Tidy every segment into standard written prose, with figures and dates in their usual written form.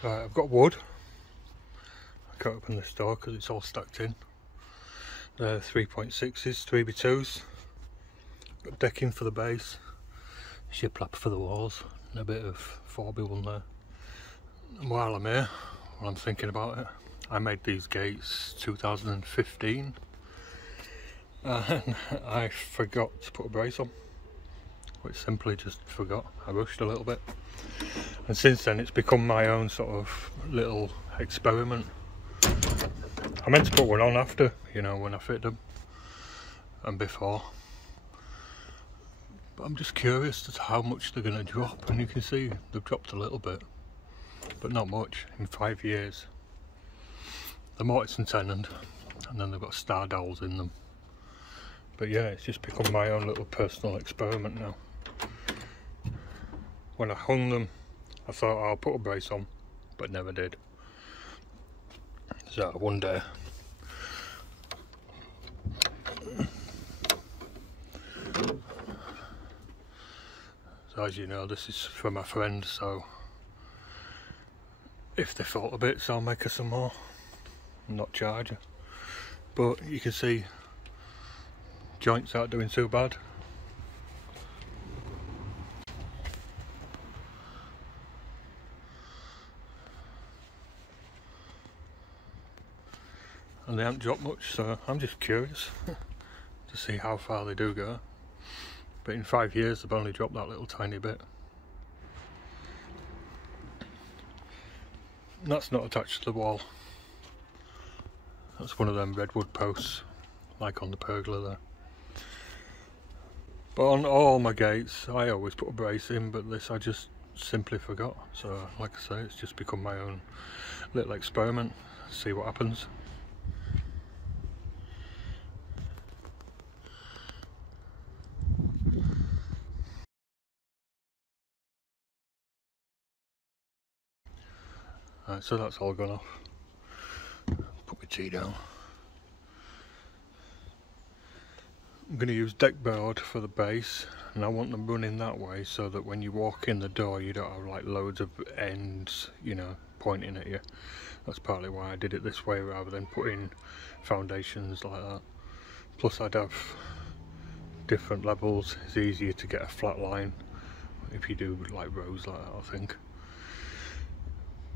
Right, I've got wood. I can't open this door because it's all stacked in. 3.6s, 3x2s. Got decking for the base, shiplap for the walls, and a bit of 4x1 there. And while I'm here, while I'm thinking about it, I made these gates 2015 and I forgot to put a brace on. Quite simply just forgot. I rushed a little bit, and since then it's become my own sort of little experiment. I meant to put one on after, you know, when I fit them and before, but I'm just curious as to how much they're going to drop, and you can see they've dropped a little bit, but not much in 5 years. The mortise and tenon, and then they've got star dowels in them. But yeah, it's just become my own little personal experiment now. When I hung them, I thought I'll put a brace on, but never did. So one day, so as you know, this is for my friend, so if they fall to bits, I'll make her some more, not charge her. But you can see joints aren't doing too bad. And they haven't dropped much, so I'm just curious to see how far they do go. But in 5 years they've only dropped that little tiny bit. And that's not attached to the wall. That's one of them redwood posts, like on the pergola there. But on all my gates I always put a brace in, but this I just simply forgot. So like I say, it's just become my own little experiment. See what happens. Right, so that's all gone off. Put my tea down. I'm going to use deckboard for the base, and I want them running that way so that when you walk in the door you don't have like loads of ends, you know, pointing at you. That's partly why I did it this way rather than putting foundations like that. Plus I'd have different levels. It's easier to get a flat line if you do like rows like that, I think.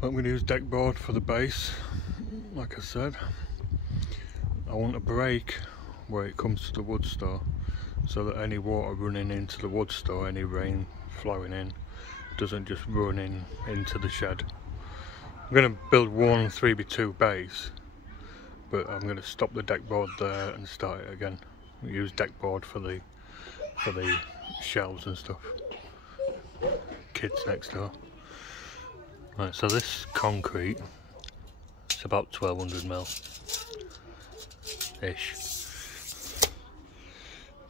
I'm going to use deckboard for the base. Like I said, I want a break where it comes to the wood store, so that any water running into the wood store, any rain flowing in, doesn't just run into the shed. I'm going to build one 3x2 base, but I'm going to stop the deckboard there and start it again. Use deckboard for the shelves and stuff. Kids next door. Right, so this concrete, it's about 1200mm ish.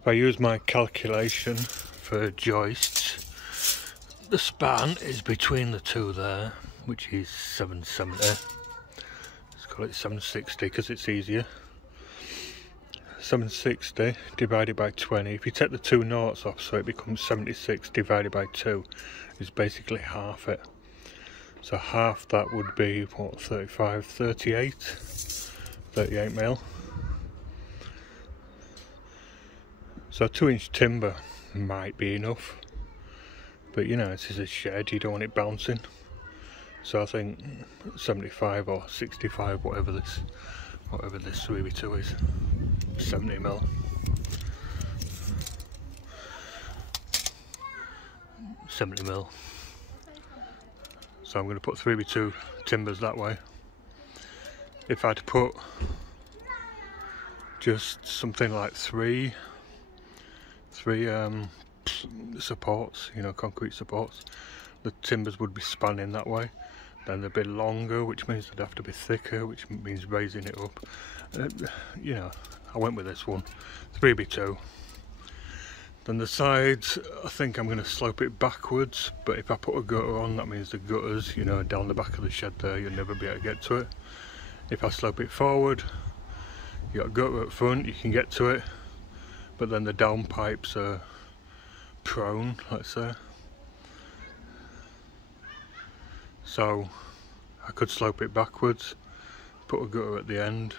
If I use my calculation for joists, the span is between the two there, which is 770. Let's call it 760 because it's easier. 760 divided by 20. If you take the two noughts off, so it becomes 76 divided by 2, is basically half it. So half that would be what, 35, 38 mil. So 2-inch timber might be enough, but you know, this is a shed, you don't want it bouncing. So I think 75 or 65, whatever this 3x2 is, 70mm. 70mm. So I'm going to put 3x2 timbers that way. If I'd put just something like three supports, you know, concrete supports, the timbers would be spanning that way. Then they'd be longer, which means they'd have to be thicker, which means raising it up. You know, I went with this one, 3x2. Then the sides, I think I'm going to slope it backwards, but if I put a gutter on, that means the gutters, you know, down the back of the shed there, you'll never be able to get to it. If I slope it forward, you got a gutter up front, you can get to it, but then the down pipes are prone, let's say. So could slope it backwards, put a gutter at the end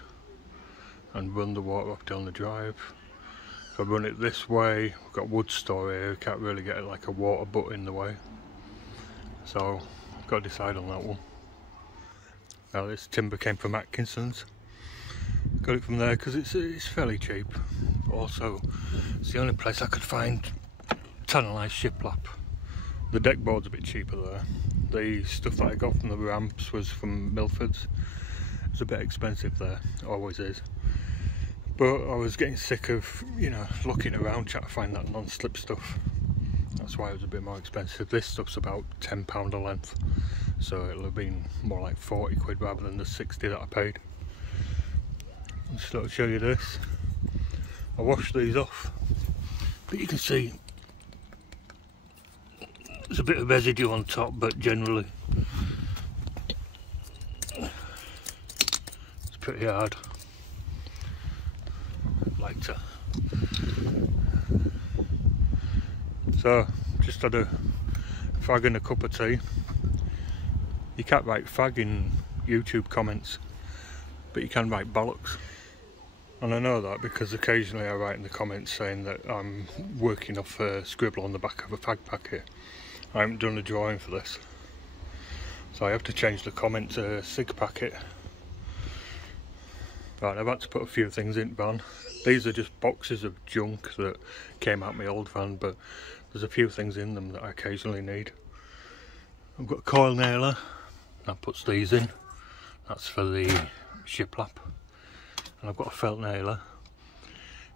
and run the water off down the drive. If I run it this way, we've got wood store here, we can't really get like a water butt in the way. So I've got to decide on that one. Now this timber came from Atkinson's. Got it from there because it's fairly cheap. But also it's the only place I could find tannised shiplap. The deck board's a bit cheaper there. The stuff that I got from the ramps was from Milford's. It's a bit expensive there, always is. But I was getting sick of, you know, looking around trying to find that non-slip stuff. That's why it was a bit more expensive. This stuff's about £10 a length, so it'll have been more like 40 quid rather than the 60 that I paid. Just thought I'd show you this. I washed these off, but you can see there's a bit of residue on top, but generally it's pretty hard. Lighter. So just had a fag and a cup of tea. You can't write fag in YouTube comments, but you can write bollocks. And I know that because occasionally I write in the comments saying that I'm working off a scribble on the back of a fag packet. I haven't done a drawing for this, so I have to change the comment to sig packet. Right, I've had to put a few things in van. These are just boxes of junk that came out my old van, but there's a few things in them that I occasionally need. I've got a coil nailer, that puts these in. That's for the shiplap. And I've got a felt nailer.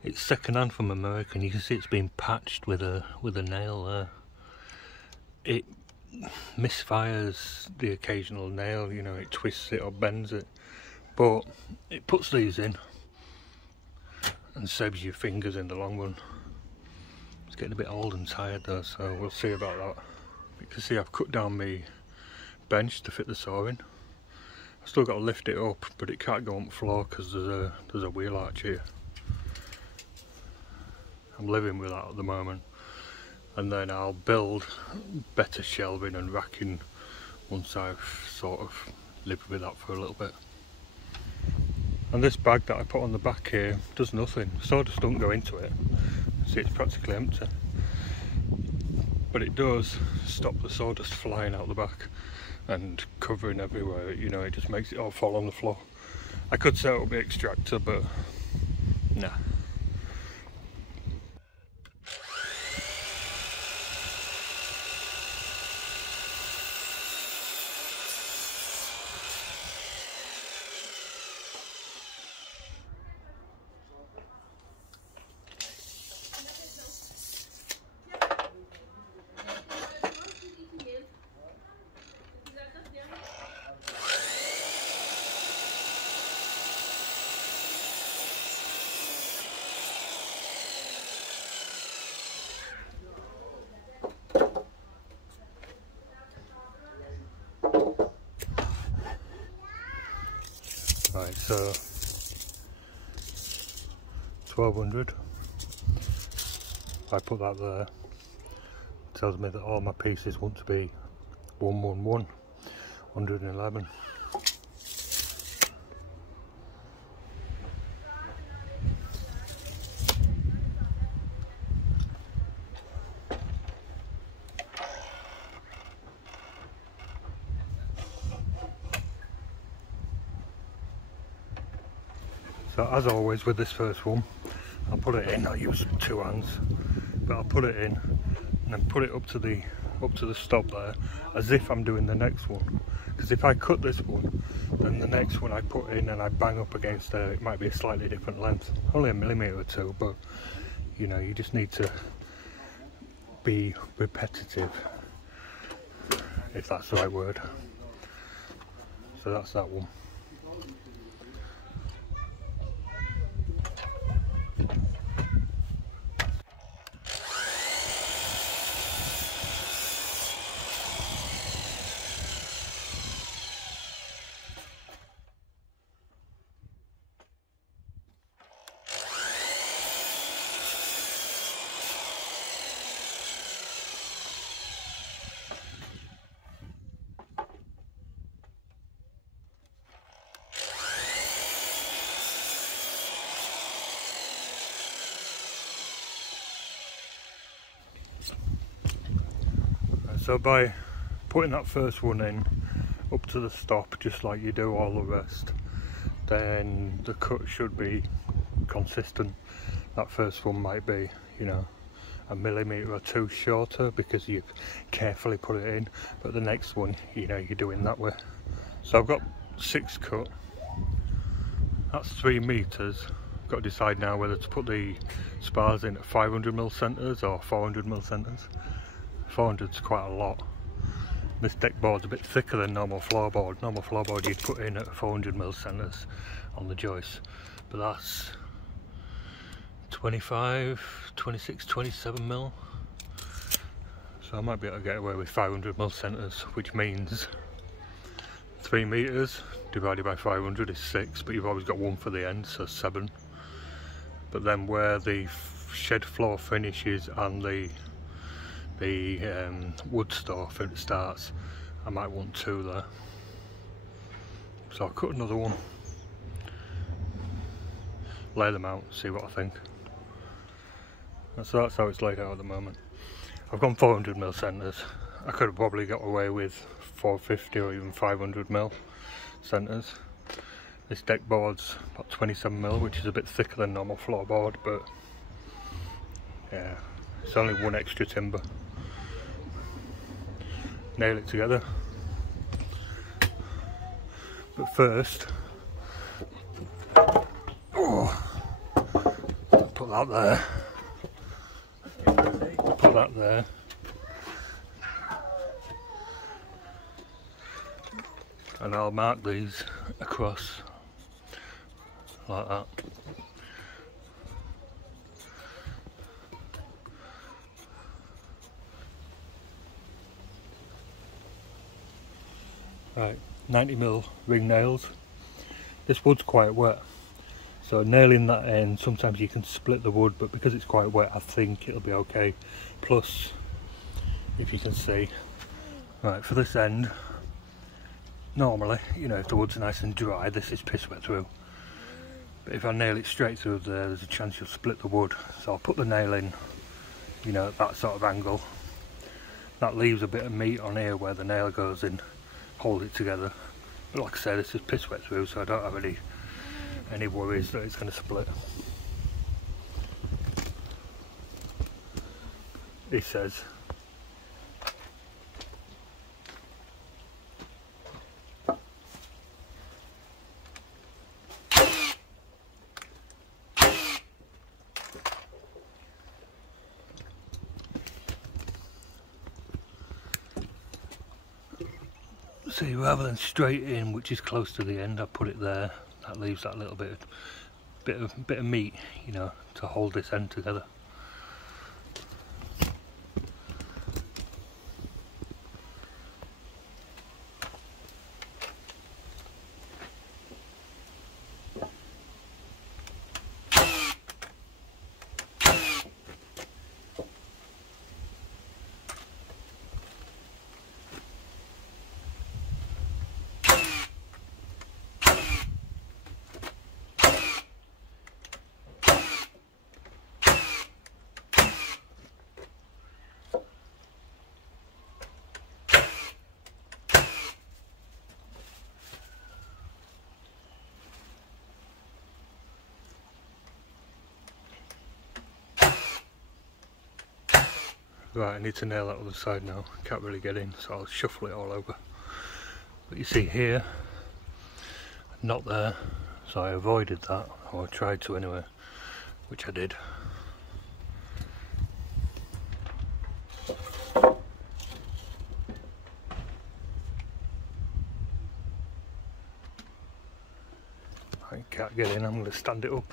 It's second hand from America, and you can see it's been patched with a nail there. It misfires the occasional nail, you know, it twists it or bends it. But it puts these in and saves your fingers in the long run. It's getting a bit old and tired though, so we'll see about that. You can see I've cut down my bench to fit the saw in. I've still got to lift it up, but it can't go on the floor because there's a wheel arch here. I'm living with that at the moment, and then I'll build better shelving and racking once I've sort of lived with that for a little bit. And this bag that I put on the back here does nothing. Sawdust don't go into it. See, it's practically empty. But it does stop the sawdust flying out the back and covering everywhere. You know, it just makes it all fall on the floor. I could set up the extractor, but nah. Right, so 1200. I put that there. It tells me that all my pieces want to be 111, 111. So as always with this first one, I'll put it in. I'll use two hands, but I'll put it in and then put it up to the stop there, as if I'm doing the next one. Because if I cut this one, then the next one I put in and I bang up against there, it might be a slightly different length, only a millimetre or two. But you know, you just need to be repetitive, if that's the right word. So that's that one. So by putting that first one in up to the stop, just like you do all the rest, then the cut should be consistent. That first one might be, you know, a millimetre or two shorter because you've carefully put it in, but the next one, you know, you're doing that way. So I've got 6 cut, that's 3 metres. I've got to decide now whether to put the spars in at 500mm centres or 400mm centres. 400's quite a lot. This deck board's a bit thicker than normal floorboard. Normal floorboard you'd put in at 400mm centres on the joist, but that's 25, 26, 27mm. So I might be able to get away with 500mm centres, which means 3 metres divided by 500 is 6, but you've always got 1 for the end, so 7. But then where the shed floor finishes and the wood store starts, I might want 2 there. So I'll cut another one, lay them out, see what I think. So that's how it's laid out at the moment. I've gone 400mm centres. I could have probably got away with 450 or even 500mm centres. This deck board's about 27mm, which is a bit thicker than normal floorboard, but yeah, it's only 1 extra timber. Nail it together. But first, put that there. Put that there. And I'll mark these across like that. Right, 90mm ring nails. This wood's quite wet, so nailing that end, sometimes you can split the wood, but because it's quite wet I think it'll be okay. Plus, if you can see, right, for this end, normally, you know, if the wood's nice and dry, this is piss wet through. But if I nail it straight through there, there's a chance you'll split the wood. So I'll put the nail in, you know, at that sort of angle. That leaves a bit of meat on here where the nail goes in, hold it together. But like I say, this is piss wet through, so I don't have any worries that it's going to split. He says. See, rather than straight in, which is close to the end, I put it there. That leaves that little bit of meat, you know, to hold this end together. Right, I need to nail that other side now. Can't really get in, so I'll shuffle it all over. But you see here, not there, so I avoided that, or I tried to anyway, which I did. I can't get in, I'm going to stand it up.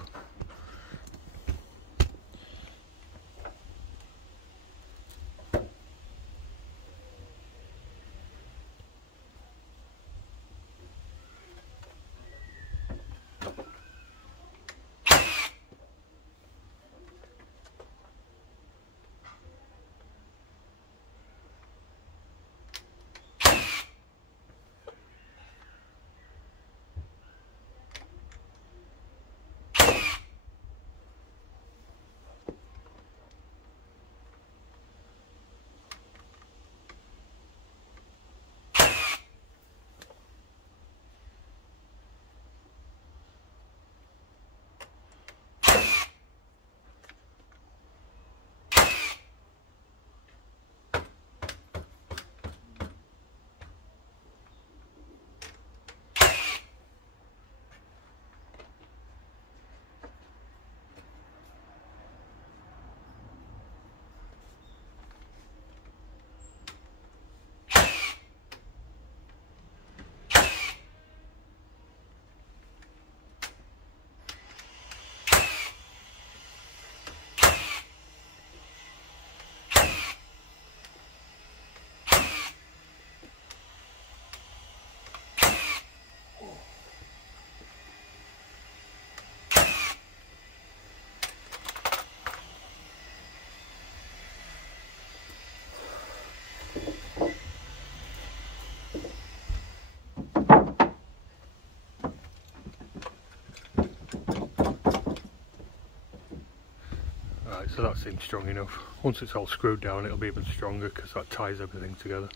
So that seems strong enough. Once it's all screwed down it'll be even stronger because that ties everything together.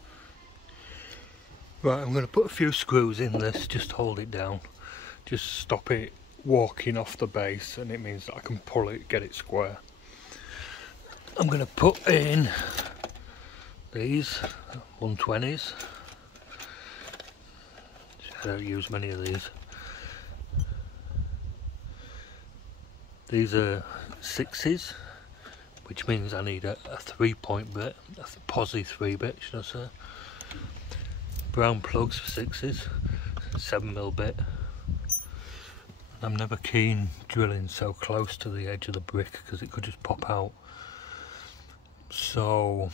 Right, I'm going to put a few screws in this just to hold it down. Just stop it walking off the base, and it means that I can pull it, get it square. I'm going to put in these 120s. I don't use many of these. These are 6s, which means I need a 3-point bit, a posi 3-bit should I say. Brown plugs for 6s, 7mm bit. I'm never keen drilling so close to the edge of the brick because it could just pop out. So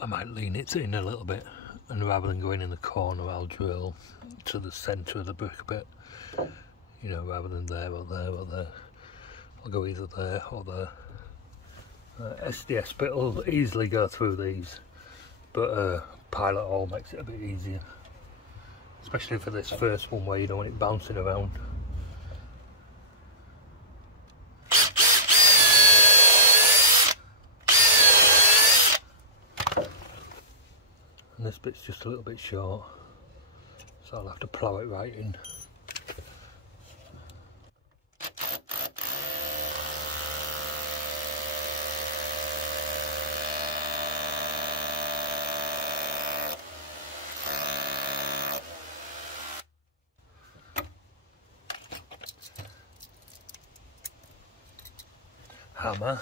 I might lean it in a little bit, and rather than going in the corner I'll drill to the centre of the brick a bit. You know, rather than there or there or there. I'll go either there or there. SDS bit will easily go through these, but pilot hole makes it a bit easier. Especially for this first one where you don't want it bouncing around. And this bit's just a little bit short, so I'll have to plough it right in. Hammer.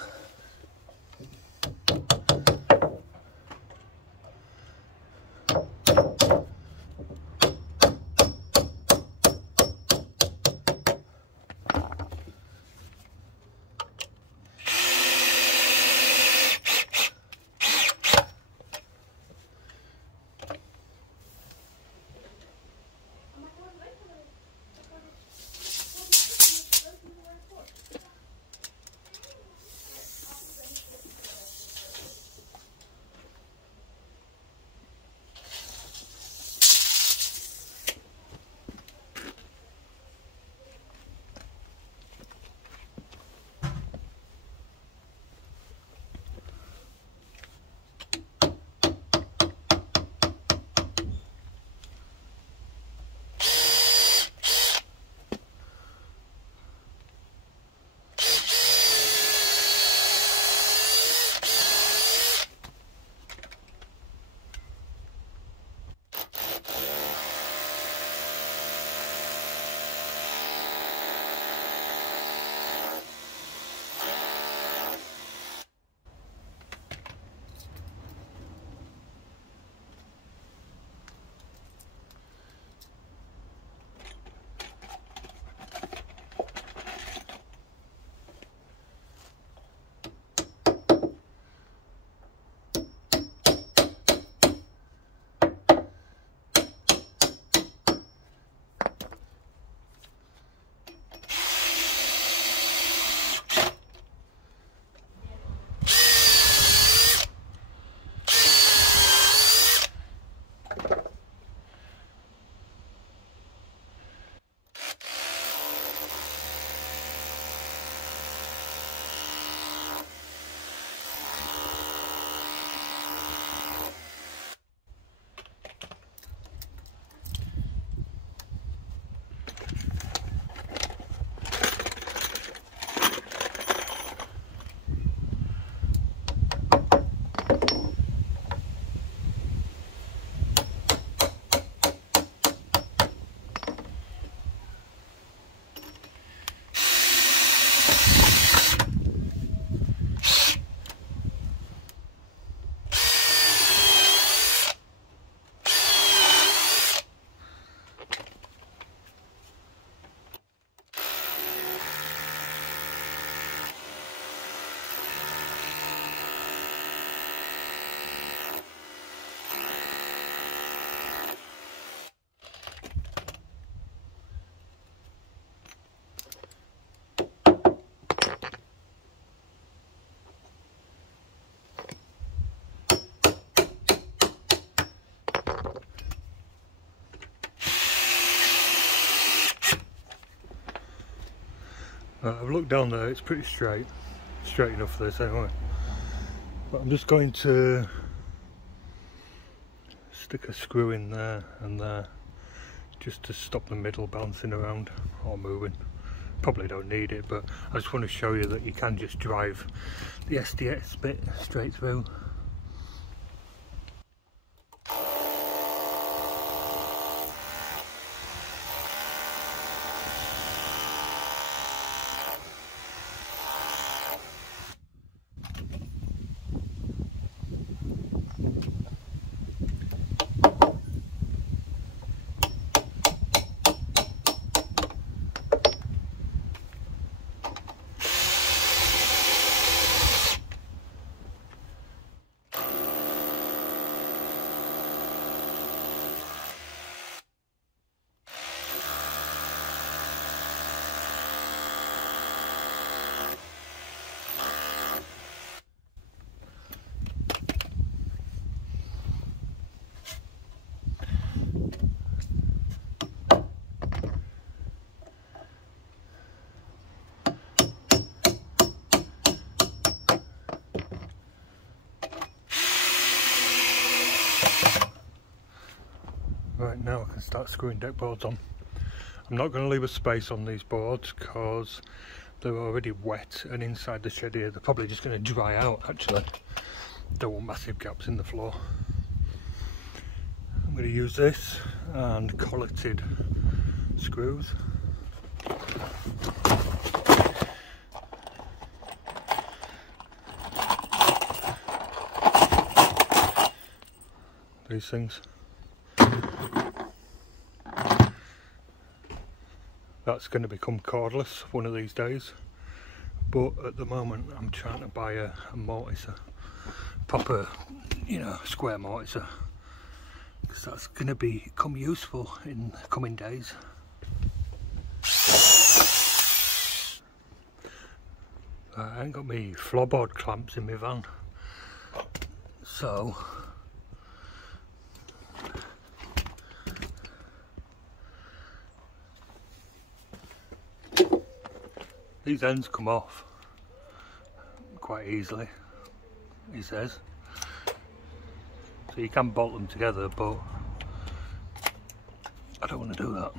I've looked down there, it's pretty straight. straight enough for this anyway. But I'm just going to stick a screw in there and there just to stop the middle bouncing around or moving. Probably don't need it, but I just want to show you that you can just drive the SDX bit straight through. Right, now I can start screwing deck boards on. I'm not going to leave a space on these boards because they're already wet, and inside the shed here they're probably just going to dry out actually. Don't want massive gaps in the floor. I'm going to use this and collated screws. These things. That's going to become cordless one of these days, but at the moment I'm trying to buy a mortiser, proper, you know, square mortiser, because that's going to become useful in the coming days. I ain't got my floorboard clamps in my van, so these ends come off quite easily, he says. So you can bolt them together, but I don't want to do that.